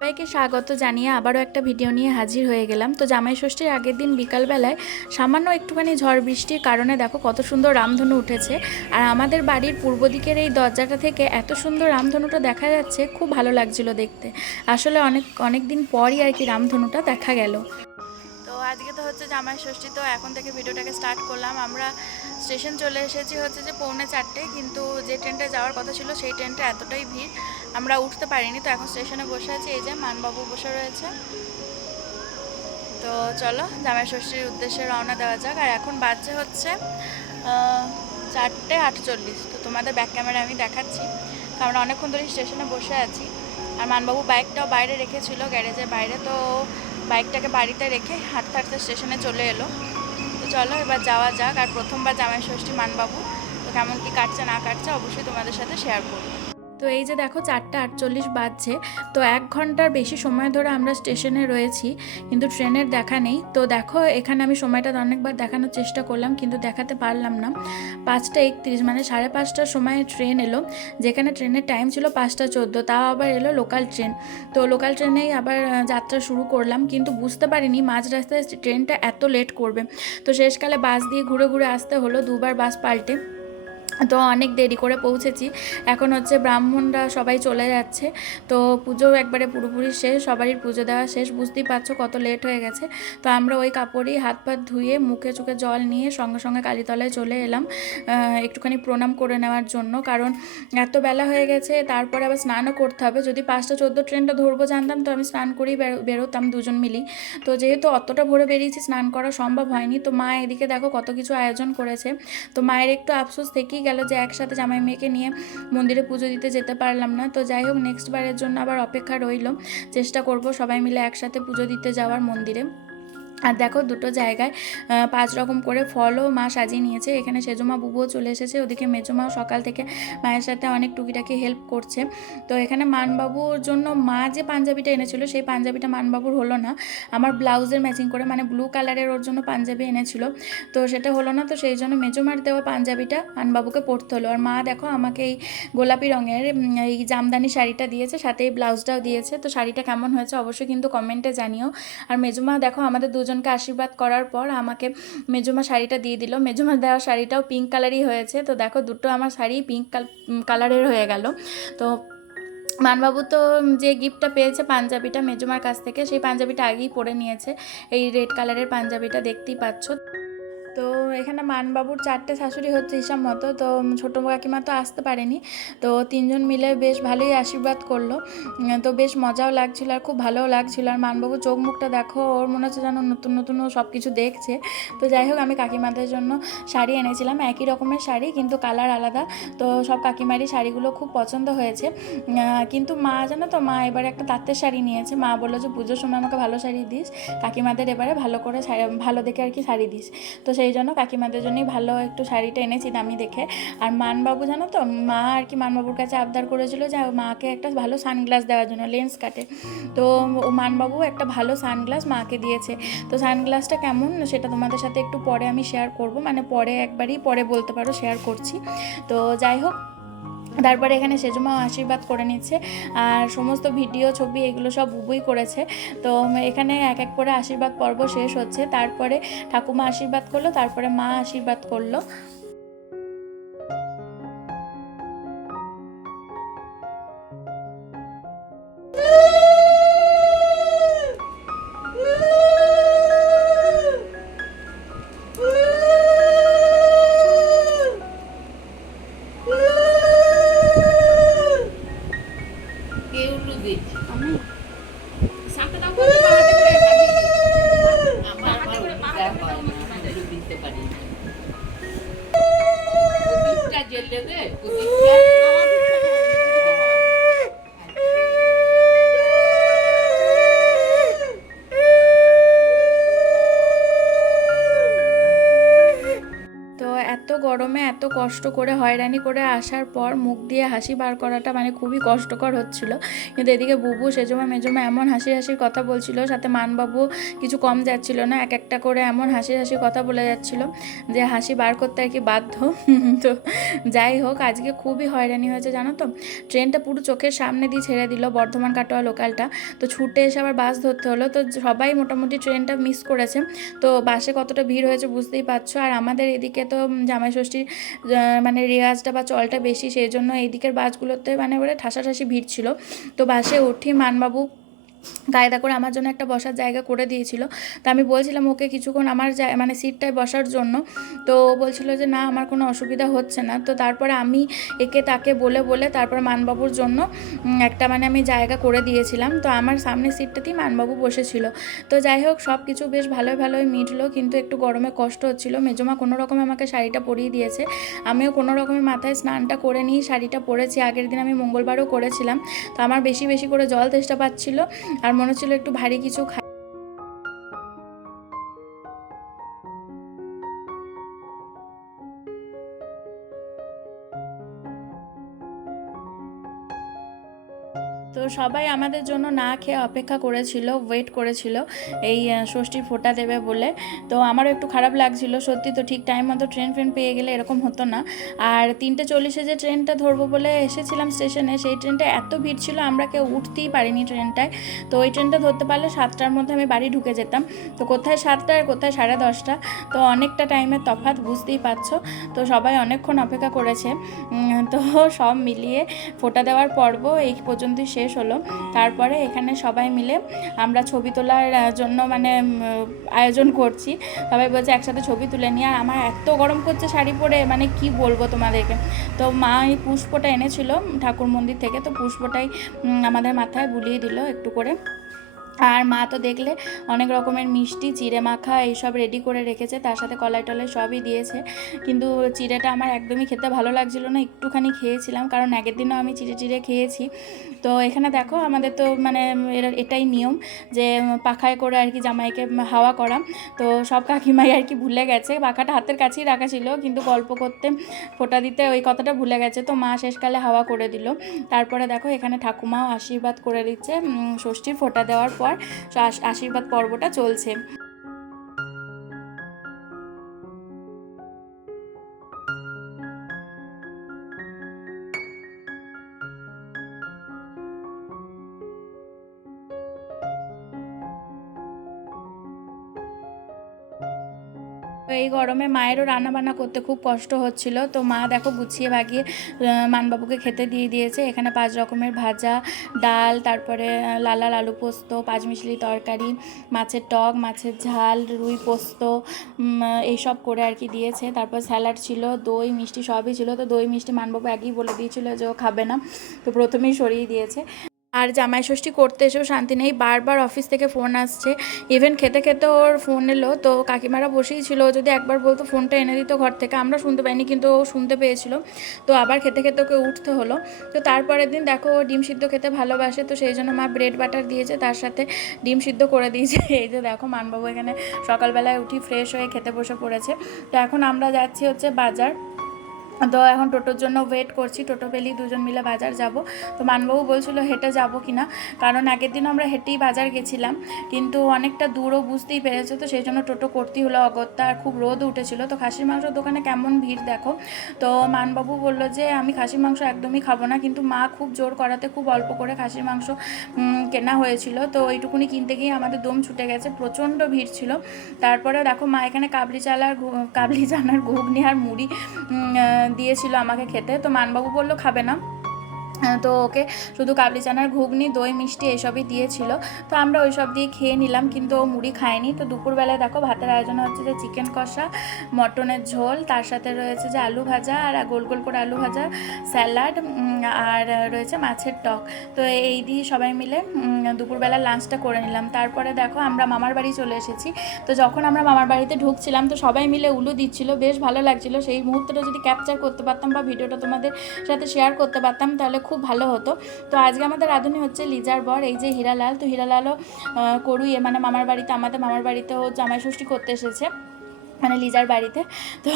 সবাইকে স্বাগত জানিয়ে আবারও একটা ভিডিও নিয়ে হাজির হয়ে গেলাম। তো জামাই ষষ্ঠীর আগের দিন বিকালবেলায় সামান্য একটুখানি ঝড় বৃষ্টির কারণে দেখো কত সুন্দর রামধনু উঠেছে। আর আমাদের বাড়ির পূর্ব দিকের এই দরজাটা থেকে এত সুন্দর রামধনুটা দেখা যাচ্ছে, খুব ভালো লাগছিল দেখতে। আসলে অনেক অনেক দিন পরই আর কি রামধনুটা দেখা গেল। তো আজকে তো হচ্ছে জামাই ষষ্ঠী, তো এখন থেকে ভিডিওটাকে স্টার্ট করলাম। আমরা স্টেশন চলে এসেছি হচ্ছে যে পৌনে চারটে, কিন্তু যে ট্রেনটা যাওয়ার কথা ছিল সেই ট্রেনটা এতটাই ভিড়, আমরা উঠতে পারিনি। তো এখন স্টেশনে বসে আছি, এই যে মানবাবু বসে রয়েছে। তো চলো, জামাই ষষ্ঠীর উদ্দেশ্যে রওনা দেওয়া যাক। আর এখন বাজছে হচ্ছে চারটে আটচল্লিশ। তো তোমাদের ব্যাক ক্যামেরা আমি দেখাচ্ছি, কারণ অনেকক্ষণ ধরে স্টেশনে বসে আছি। আর মানবাবু বাইকটাও বাইরে রেখেছিল গ্যারেজের বাইরে, তো বাইকটাকে বাড়িতে রেখে হাঁটতে হাঁটতে স্টেশনে চলে এলো। তো চলো, এবার যাওয়া যাক। আর প্রথমবার জামাই ষষ্ঠী মানবাবু, তো কেমন কি কাটছে না কাটছে অবশ্যই তোমাদের সাথে শেয়ার করব। তো এই যে দেখো চারটা আটচল্লিশ বাজছে, তো এক ঘণ্টার বেশি সময় ধরে আমরা স্টেশনে রয়েছি, কিন্তু ট্রেনের দেখা নেই। তো দেখো এখানে আমি সময়টা অনেকবার দেখানোর চেষ্টা করলাম, কিন্তু দেখাতে পারলাম না। পাঁচটা একত্রিশ মানে সাড়ে পাঁচটার সময় ট্রেন এলো, যেখানে ট্রেনের টাইম ছিল পাঁচটা চোদ্দ, তাও আবার এলো লোকাল ট্রেন। তো লোকাল ট্রেনেই আবার যাত্রা শুরু করলাম, কিন্তু বুঝতে পারিনি মাঝ রাস্তায় ট্রেনটা এত লেট করবে। তো শেষকালে বাস দিয়ে ঘুরে ঘুরে আসতে হলো, দুবার বাস পাল্টে। তো অনেক দেরি করে পৌঁছেছি। এখন হচ্ছে ব্রাহ্মণরা সবাই চলে যাচ্ছে। তো পুজো একবারে পুরোপুরি শেষ, সবারই পুজো দেওয়া শেষ। বুঝতেই পারছ কত লেট হয়ে গেছে। তো আমরা ওই কাপড়েই হাত পাত ধুয়ে, মুখে চুখে জল নিয়ে সঙ্গে সঙ্গে কালীতলায় চলে এলাম একটুখানি প্রণাম করে নেওয়ার জন্য। কারণ এত বেলা হয়ে গেছে, তারপরে আবার স্নানও করতে হবে। যদি পাঁচটা চোদ্দ ট্রেনটা ধরবো জানতাম তো আমি স্নান করেই বেরো- বেরোতাম দুজন মিলি তো যেহেতু অতটা ভোরে বেরিয়েছি, স্নান করা সম্ভব হয়নি। তো মা এদিকে দেখো কত কিছু আয়োজন করেছে। তো মায়ের একটু আফসোস থেকেই গেল যে একসাথে জামাই মেয়েকে নিয়ে মন্দিরে পুজো দিতে যেতে পারলাম না। তো যাই হোক নেক্সট বারের জন্য আবার অপেক্ষা রইল। চেষ্টা করব সবাই মিলে একসাথে পুজো দিতে যাওয়ার মন্দিরে। আর দেখো দুটো জায়গায় পাঁচ রকম করে ফলও মা সাজিয়ে নিয়েছে। এখানে সেজমা বুবুও চলে এসেছে, ওদিকে মেজমাও সকাল থেকে মায়ের সাথে অনেক টুকিটাকি হেল্প করছে। তো এখানে মানবাবুর জন্য মা যে পাঞ্জাবিটা এনেছিল, সেই পাঞ্জাবিটা মানবাবুর হলো না। আমার ব্লাউজের ম্যাচিং করে মানে ব্লু কালারের ওর জন্য পাঞ্জাবি এনেছিল। তো সেটা হলো না, তো সেই জন্য মেজমার দেওয়া পাঞ্জাবিটা মানবাবুকে পরতে হলো। আর মা দেখো আমাকে এই গোলাপি রঙের এই জামদানি শাড়িটা দিয়েছে, সাথে এই ব্লাউজটাও দিয়েছে। তো শাড়িটা কেমন হয়েছে অবশ্যই কিন্তু কমেন্টে জানিও। আর মেজমা দেখো আমাদের দুজনকে আশীর্বাদ করার পর আমাকে মেজুমা শাড়িটা দিয়ে দিল। মেজুমার দেওয়া শাড়িটাও পিঙ্ক কালারই হয়েছে। তো দেখো, দুটো আমার শাড়ি পিঙ্ক কালারের হয়ে গেল। তো মানবাবু তো যে গিফটটা পেয়েছে পাঞ্জাবিটা, মেজমার কাছ থেকে, সেই পাঞ্জাবিটা আগেই পরে নিয়েছে। এই রেড কালারের পাঞ্জাবিটা দেখতেই পাচ্ছ। তো এখানে মানবাবুর চারটে শাশুড়ি হচ্ছে হিসাব মতো, তো ছোটো কাকিমা তো আসতে পারেনি। তো তিনজন মিলে বেশ ভালোই আশীর্বাদ করল। তো বেশ মজাও লাগছিল আর খুব ভালোও লাগছিল। আর মানবাবু চোখ মুখটা দেখো, ওর মনে হচ্ছে যেন নতুন নতুন ও সব কিছু দেখছে। তো যাই হোক, আমি কাকিমাদের জন্য শাড়ি এনেছিলাম, একই রকমের শাড়ি কিন্তু কালার আলাদা। তো সব কাকিমারই শাড়িগুলো খুব পছন্দ হয়েছে। কিন্তু মা, জানো তো, মা এবারে একটা তাঁতের শাড়ি নিয়েছে। মা বলল যে, পুজোর সময় আমাকে ভালো শাড়ি দিস, কাকিমাদের এবারে ভালো করে ভালো দেখে আর কি শাড়ি দিস। তো সেই জন্য কাকিমাদের জন্যই ভালো একটু শাড়িটা এনেছি দামি দেখে। আর মানবাবু জানো তো, মা আর কি মানবাবুর কাছে আবদার করেছিল যে মাকে একটা ভালো সানগ্লাস দেওয়ার জন্য, লেন্স কাটে। তো ও মানবাবু একটা ভালো সানগ্লাস মাকে দিয়েছে। তো সানগ্লাসটা কেমন সেটা তোমাদের সাথে একটু পরে আমি শেয়ার করব। মানে পরে একবারই পরে বলতে পারো শেয়ার করছি। তো যাই হোক তারপরে এখানে সেজমা আশীর্বাদ করে নিচ্ছে। আর সমস্ত ভিডিও, ছবি এগুলো সব বুবুই করেছে। তো এখানে এক এক করে আশীর্বাদ পর্ব শেষ হচ্ছে। তারপরে ঠাকুমা আশীর্বাদ করল, তারপরে মা আশীর্বাদ করল। গরম এত কষ্ট করে হয়রানি করে আসার পর মুখ দিয়ে হাসি বার করাটা মানে খুবই কষ্টকর হচ্ছিল। কিন্তু এদিকে বুবু, সেজমা, মেজমা এমন হাসি হাসির কথা বলছিল সাথে মানবাবু কিছু কম যাচ্ছিল না। এক একটা করে এমন হাসি হাসি কথা বলে যাচ্ছিল যে হাসি বার করতে আর কি বাধ্য। তো যাই হোক, আজকে খুবই হয়রানি হয়েছে, জানো তো? ট্রেনটা পুরো চোখের সামনে দিয়ে ছেড়ে দিল বর্ধমান কাটোয়া লোকালটা। তো ছুটে এসে আবার বাস ধরতে হলো। তো সবাই মোটামুটি ট্রেনটা মিস করেছে। তো বাসে কতটা ভিড় হয়েছে বুঝতেই পারছ। আর আমাদের এদিকে তো জামাই ষষ্ঠীর মানে রেওয়াজটা বা চলটা বেশি, সেই জন্য এইদিকের বাসগুলোতে মানে বলে ঠাসাঠাসি ভিড় ছিল। তো বাসে উঠি মানবাবু কায়দা করে আমার জন্য একটা বসার জায়গা করে দিয়েছিল। তো আমি বলছিলাম, ওকে কিছুক্ষণ আমার মানে সিটটায় বসার জন্য। তো বলছিল যে, না, আমার কোনো অসুবিধা হচ্ছে না। তো তারপরে আমি একে তাকে বলে বলে তারপর মানবাবুর জন্য একটা মানে আমি জায়গা করে দিয়েছিলাম। তো আমার সামনের সিটটাতেই মানবাবু বসেছিল। তো যাই হোক সব কিছু বেশ ভালোই ভালোই মিটলো, কিন্তু একটু গরমে কষ্ট হচ্ছিল। মেজমা কোনো রকমে আমাকে শাড়িটা পরিয়ে দিয়েছে। আমিও কোনো রকমের মাথায় স্নানটা করে নিয়ে শাড়িটা পরেছি। আগের দিন আমি মঙ্গলবারও করেছিলাম। তো আমার বেশি বেশি করে জল তেষ্টা পাচ্ছিল। আর মনে হচ্ছিল একটু ভারী কিছু খাই। সবাই আমাদের জন্য না খেয়ে অপেক্ষা করেছিল ওয়েট করেছিল এই ষষ্ঠীর ফোঁটা দেবে বলে। তো আমারও একটু খারাপ লাগছিল, সত্যি তো ঠিক টাইম মতো ট্রেন ফ্রেন পেয়ে গেলে এরকম হতো না। আর তিনটে চল্লিশে যে ট্রেনটা ধরবো বলে এসেছিলাম স্টেশনে সেই ট্রেনটা এত ভিড় ছিল, আমরা কেউ উঠতেই পারিনি ট্রেনটায় তো ওই ট্রেনটা ধরতে পারলে সাতটার মধ্যে আমি বাড়ি ঢুকে যেতাম। তো কোথায় সাতটা আর কোথায় সাড়ে দশটা? তো অনেকটা টাইমের তফাৎ বুঝতেই পারছ। তো সবাই অনেকক্ষণ অপেক্ষা করেছে। তো সব মিলিয়ে ফোঁটা দেওয়ার পর্ব এই পর্যন্তই শেষ হলো। তারপরে এখানে সবাই মিলে আমরা ছবি তোলার জন্য মানে আয়োজন করছি। সবাই বলছে, একসাথে ছবি তুলে নিয়ে আর আমার এত গরম করছে শাড়ি পরে মানে কি বলব তোমাদেরকে? তো মা এই পুষ্পটা এনেছিল ঠাকুর মন্দির থেকে। তো পুষ্পটাই আমাদের মাথায় বুলিয়ে দিল একটু করে। আর মা তো দেখলে অনেক রকমের মিষ্টি, চিড়ে মাখা এইসব রেডি করে রেখেছে। তার সাথে কলাই টলাই সবই দিয়েছে। কিন্তু চিড়েটা আমার একদমই খেতে ভালো লাগছিল না, একটুখানি খেয়েছিলাম। কারণ আগের দিনও আমি চিড়ে চিড়ে খেয়েছি। তো এখানে দেখো, আমাদের তো মানে এটাই নিয়ম যে পাখায় করে আর কি জামাইকে হাওয়া করা। তো সব কাকিমাই আর কি ভুলে গেছে। পাখাটা হাতের কাছেই রাখা ছিল, কিন্তু গল্প করতে, ফোঁটা দিতে ওই কথাটা ভুলে গেছে। তো মা শেষকালে হাওয়া করে দিল। তারপরে দেখো, এখানে ঠাকুমাও আশীর্বাদ করে দিচ্ছে। ষষ্ঠীর ফোঁটা দেওয়ার পর আশীর্বাদ পর্বটা চলছে। এই গরমে মায়েরও রান্না বান্না করতে খুব কষ্ট হচ্ছিল। তো মা দেখো গুছিয়ে আহ, মানবাবুকে খেতে দিয়ে দিয়েছে। এখানে পাঁচ রকমের ভাজা ডাল তারপরে লাল আলু পোস্ত পাঁচমিশালি তরকারি মাছের টক মাছের ঝাল রুই পোস্ত এইসব করে আর কি দিয়েছে। তারপর স্যালাড ছিল দই মিষ্টি সবই ছিল। তো দই মিষ্টি মানবাবু আগেই বলে দিয়েছিল যে ও খাবে না। তো প্রথমেই সরিয়ে দিয়েছে। আর জামাই ষষ্ঠী করতে এসেও শান্তি নেই। বারবার অফিস থেকে ফোন আসছে। ইভেন খেতে খেতে ওর ফোন এলো। তো কাকিমারা বসেই ছিল। যদি একবার বলতো ফোনটা এনে দিত ঘর থেকে। আমরা শুনতে পাইনি, কিন্তু ও শুনতে পেয়েছিল। তো আবার খেতে খেতে ওকে উঠতে হলো। তো তারপরের দিন দেখো ও ডিম সিদ্ধ খেতে ভালোবাসে। তো সেই জন্য মা ব্রেড বাটার দিয়েছে। তার সাথে ডিম সিদ্ধ করে দিয়েছে। এই যে দেখো মানবাবু এখানে সকালবেলায় উঠি ফ্রেশ হয়ে খেতে বসে পড়েছে। তো এখন আমরা যাচ্ছি হচ্ছে বাজার। তো এখন টোটোর জন্য ওয়েট করছি। টোটো পেলেই দুজন মিলে বাজার যাব। তো মানবাবু বলছিল হেঁটে যাব কি না কারণ আগের দিন আমরা হেঁটেই বাজার গেছিলাম। কিন্তু অনেকটা দূরও বুঝতেই পেরেছে তো, সেই জন্য টোটো করতেই হলো। অগত্যা আর খুব রোদ উঠেছিল। তো খাসির মাংসর দোকানে কেমন ভিড় দেখো। তো মানবাবু বলল যে, আমি খাসির মাংস একদমই খাব না। কিন্তু মা খুব জোর করাতে খুব অল্প করে খাসির মাংস কেনা হয়েছিল। তো ওইটুকুনি কিনতে গিয়ে আমাদের দম ছুটে গেছে। প্রচণ্ড ভিড় ছিল। তারপরে দেখো মা এখানে কাবলি চালার কাবলি চানার ঘুগনি আর মুড়ি দিয়েছিল আমাকে খেতে তো মানবাবু বলল খাবে না। তো ওকে শুধু কাবলি চানার ঘুগনি, দই, মিষ্টি এসবই দিয়েছিল। তো আমরা ওই সব দিয়ে খেয়ে নিলাম, কিন্তু ও মুড়ি খায়নি। তো দুপুরবেলায় দেখো ভাতের আয়োজন হচ্ছে যে চিকেন কষা, মটনের ঝোল, তার সাথে রয়েছে যে আলু ভাজা আর গোল গোল করে আলু ভাজা স্যালাড আর রয়েছে মাছের টক। তো এই দিয়ে সবাই মিলে দুপুরবেলা লাঞ্চটা করে নিলাম। তারপরে দেখো আমরা মামার বাড়ি চলে এসেছি। তো যখন আমরা মামার বাড়িতে ঢুকছিলাম, তো সবাই মিলে উলু দিচ্ছিল, বেশ ভালো লাগছিল। সেই মুহূর্তটা যদি ক্যাপচার করতে পারতাম বা ভিডিওটা তোমাদের সাথে শেয়ার করতে পারতাম, তাহলে খুব ভালো হতো। তো আজকে আমাদের রাঁধুনি হচ্ছে লিজার বর, এই যে হীরালাল। তো হীরালালও করুই মানে মামার বাড়িতে, আমাদের মামার বাড়িতেও জামাই ষষ্ঠী করতে এসেছে। মানে লিজার বাড়িতে। তো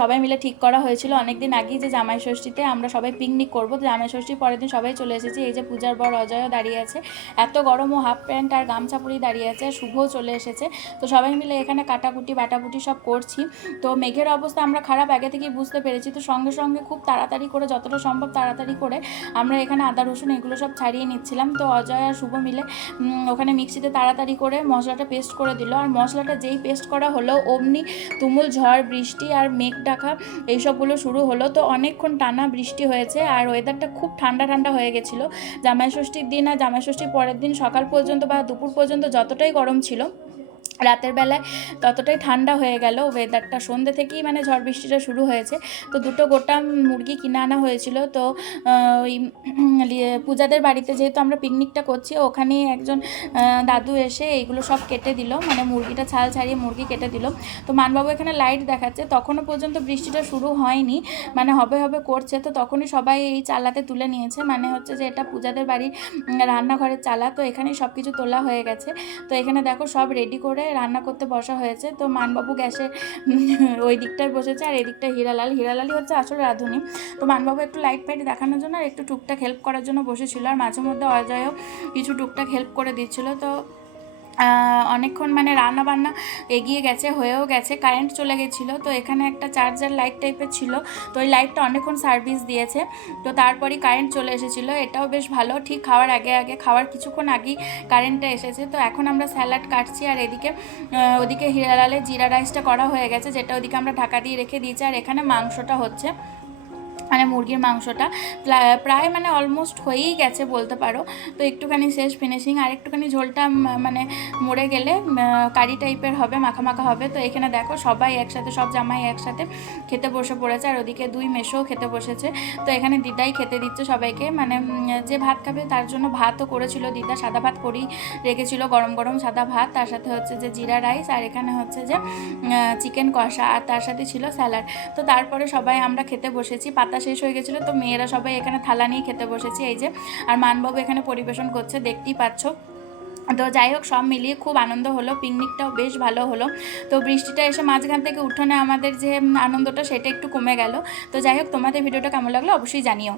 সবাই মিলে ঠিক করা হয়েছিল। অনেক দিন আগেই যে জামাই ষষ্ঠীতে আমরা সবাই পিকনিক করব, তো জামাই ষষ্ঠীর পরের দিন সবাই চলে এসেছি। এই যে পূজার বর অজয়ও দাঁড়িয়ে আছে। এত গরম ও হাফ প্যান্ট আর গামছা পরেই দাঁড়িয়ে আছে শুভও চলে এসেছে। তো সবাই মিলে এখানে কাটাকুটি বাটাকুটি সব করছি। তো মেঘের অবস্থা আমরা খারাপ আগে থেকেই বুঝতে পেরেছি। তো সঙ্গে সঙ্গে খুব তাড়াতাড়ি করে, যতটা সম্ভব তাড়াতাড়ি করে আমরা এখানে আদা, রসুন এগুলো সব ছাড়িয়ে নিচ্ছিলাম। তো অজয় আর শুভ মিলে ওখানে মিক্সিতে তাড়াতাড়ি করে মশলাটা পেস্ট করে দিল। আর মশলাটা যেই পেস্ট করা হলো অমনি তুমুল ঝড়, বৃষ্টি আর মেঘ ডাকা এইসবগুলো শুরু হলো। তো অনেকক্ষণ টানা বৃষ্টি হয়েছে আর ওয়েদারটা খুব ঠান্ডা ঠান্ডা হয়ে গেছিল। জামাই ষষ্ঠীর দিন আর জামাই ষষ্ঠীর পরের দিন সকাল পর্যন্ত বা দুপুর পর্যন্ত যতটাই গরম ছিল রাতের বেলায় ততটাই ঠান্ডা হয়ে গেল ওয়েদারটা সন্ধ্যে থেকেই মানে ঝড় বৃষ্টিটা শুরু হয়েছে। তো দুটো গোটা মুরগি কিনে আনা হয়েছিল। তো ওই পূজাদের বাড়িতে যেহেতু আমরা পিকনিকটা করছি, ওখানেই একজন দাদু এসে এইগুলো সব কেটে দিল। মানে মুরগিটা ছাল ছাড়িয়ে মুরগি কেটে দিল। তো মানবাবু এখানে লাইট দেখাচ্ছে। তখনও পর্যন্ত বৃষ্টিটা শুরু হয়নি। মানে হবে হবে করছে। তো তখনই সবাই এই চালাতে তুলে নিয়েছে। মানে হচ্ছে যে এটা পূজাদের বাড়ির রান্নাঘরের চালা। তো এখানেই সব কিছু তোলা হয়ে গেছে। তো এখানে দেখো সব রেডি করে রান্না করতে বসা হয়েছে। তো মানবাবু গ্যাসে ওই দিকটায় বসেছে আর এদিকটা হীরালাল। হীরালালই হচ্ছে আসলে রাঁধুনি। তো মানবাবু একটু লাইট ফাইট দেখানোর জন্য আর একটু টুকটাক হেল্প করার জন্য বসেছিল। আর মাঝে মধ্যে অজয়ও কিছু টুকটাক হেল্প করে দিচ্ছিল। তো অনেকক্ষণ মানে রান্না বান্না এগিয়ে গেছে, হয়েও গেছে কারেন্ট চলে গেছিল। তো এখানে একটা চার্জার লাইট টাইপের ছিল, তো ওই লাইটটা অনেকক্ষণ সার্ভিস দিয়েছে। তো তারপরই কারেন্ট চলে এসেছিল, এটাও বেশ ভালো। ঠিক খাওয়ার আগে আগে, খাওয়ার কিছুক্ষণ আগেই কারেন্টটা এসেছে। তো এখন আমরা স্যালাড কাটছি আর এদিকে ওদিকে হিরালালে জিরা রাইসটা করা হয়ে গেছে, যেটা ওদিকে আমরা ঢাকা দিয়ে রেখে দিয়েছি। আর এখানে মাংসটা হচ্ছে। মানে মুরগির মাংসটা প্রায় মানে অলমোস্ট হয়েই গেছে বলতে পারো। তো একটুখানি শেষ ফিনিশিং আর একটুখানি ঝোলটা মানে মরে গেলে কারি টাইপের হবে মাখা মাখা হবে। তো এখানে দেখো সবাই একসাথে, সব জামাই একসাথে খেতে বসে পড়েছে, আর ওদিকে দুই মেশোও খেতে বসেছে। তো এখানে দিদাই খেতে দিচ্ছে সবাইকে মানে যে ভাত খাবে তার জন্য ভাতও করেছিল দিদা, সাদা ভাত করেই রেখেছিল, গরম গরম সাদা ভাত। তার সাথে হচ্ছে যে জিরা রাইস আর এখানে হচ্ছে যে চিকেন কষা, আর তার সাথে ছিল স্যালাড তো তারপরে সবাই আমরা খেতে বসেছি, পাতা শেষ হয়ে গেছিল, তো মেয়েরা সবাই এখানে থালা নিয়ে খেতে বসেছি এই যে। আর মানবাবু এখানে পরিবেশন করছে, দেখতেই পাচ্ছ। তো যাই হোক, সব মিলিয়ে খুব আনন্দ হলো, পিকনিকটাও বেশ ভালো হলো। তো বৃষ্টিটা এসে মাঝখান থেকে উঠোনে আমাদের যে আনন্দটা সেটা একটু কমে গেল। তো যাই হোক, তোমাদের ভিডিওটা কেমন লাগল অবশ্যই জানিও।